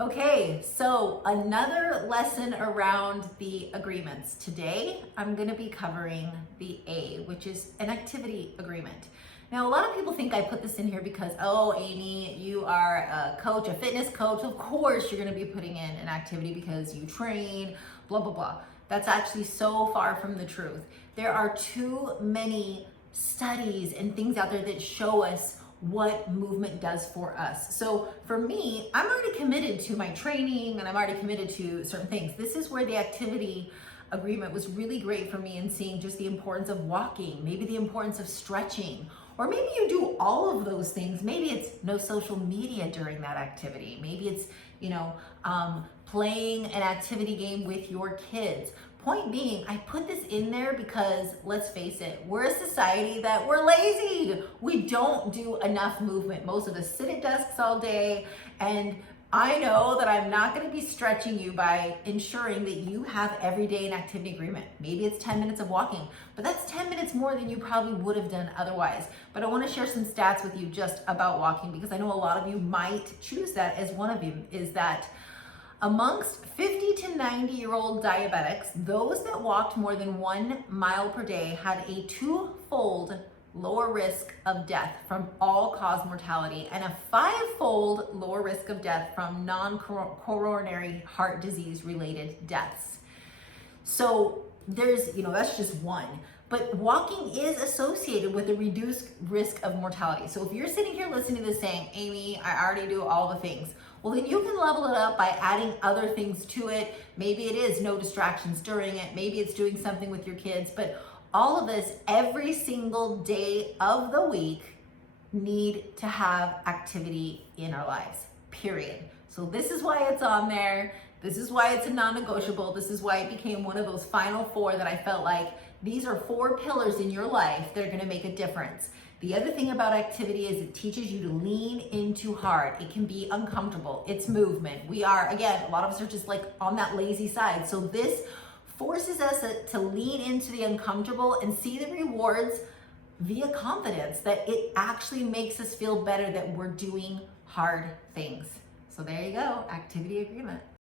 Okay, so another lesson around the agreements. Today, I'm going to be covering the A, which is an activity agreement. Now, a lot of people think I put this in here because, oh, Amy, you are a coach, a fitness coach. Of course, you're going to be putting in an activity because you train, blah, blah, blah. That's actually so far from the truth. There are too many studies and things out there that show us what movement does for us. So for me, I'm already committed to my training and I'm already committed to certain things. This is where the activity agreement was really great for me in seeing just the importance of walking, maybe the importance of stretching, or maybe you do all of those things. Maybe it's no social media during that activity. Maybe it's, playing an activity game with your kids. Point being, I put this in there because let's face it, we're a society that we're lazy. We don't do enough movement. Most of us sit at desks all day, and I know that I'm not going to be stretching you by ensuring that you have every day an activity agreement. Maybe it's 10 minutes of walking, but that's 10 minutes more than you probably would have done otherwise. But I want to share some stats with you just about walking because I know a lot of you might choose that as one of you, is that amongst 50 to 90-year-old diabetics, those that walked more than 1 mile per day had a twofold lower risk of death from all-cause mortality and a fivefold lower risk of death from non-coronary heart disease related deaths. So that's just one. But walking is associated with a reduced risk of mortality. So if you're sitting here listening to this saying, Amy, I already do all the things. Well, then you can level it up by adding other things to it. Maybe it is no distractions during it. Maybe it's doing something with your kids. But all of this, every single day of the week, need to have activity in our lives, period. So this is why it's on there. This is why it's a non-negotiable. This is why it became one of those final four that I felt like these are 4 pillars in your life that are gonna make a difference. The other thing about activity is it teaches you to lean into hard. It can be uncomfortable. It's movement. We are, again, a lot of us are just like on that lazy side. So this forces us to lean into the uncomfortable and see the rewards via confidence, that it actually makes us feel better that we're doing hard things. So there you go, activity agreement.